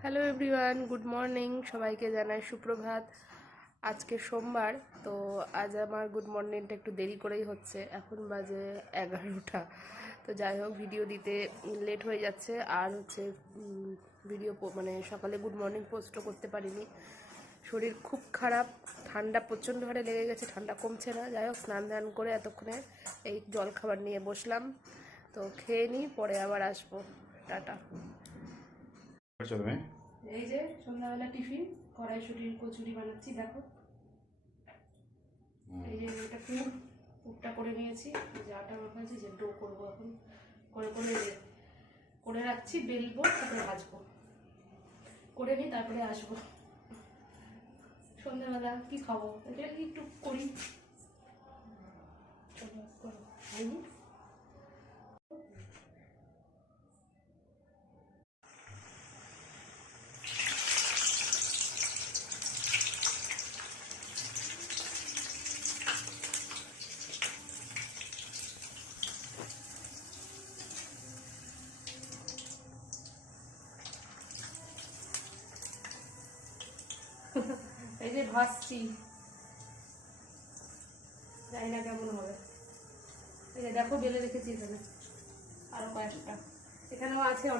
Hello everyone, good morning. সবাইকে জানাই সুপ্রভাত। আজকে সোমবার, তো আজ আমার গুড মর্নিংটা একটু দেরি করেই হচ্ছে। এখন বাজে 11টা। তো যাই হোক, ভিডিও দিতে লেট হয়ে যাচ্ছে। আর হচ্ছে ভিডিও মানে সকালে গুড মর্নিং পোস্টও করতে পারিনি। শরীর খুব খারাপ, ঠান্ডা প্রচণ্ড হারে লেগে গেছে, ঠান্ডা কমছে না। যাই হোক, স্নান ধান করে এতক্ষণে এই জল খাবার নিয়ে বসলাম। তো খেয়ে নিই, পরে আবার আসবো। টাটা। এই যে সন্ধ্যাবেলা টিফিন, কড়াইশুটির কচুরি বানাচ্ছি, দেখো। এই যে এটা পুরটা করে নিয়েছি, যে আটা মাখাচ্ছি, যে ডো করবো এখন। করে করে করে রাখছি, বেলবো, তারপরে ভাজবো। করে নিই, তারপরে আসবো। সন্ধ্যাবেলা কি খাবো, এটা একটু করি। হয়নি। এই যে ভাজছি, জানি না কেমন হবে। এই যে দেখো, বেলে রেখেছি এখানে আরো কয়েকটা, এখানেও আছে অনেক।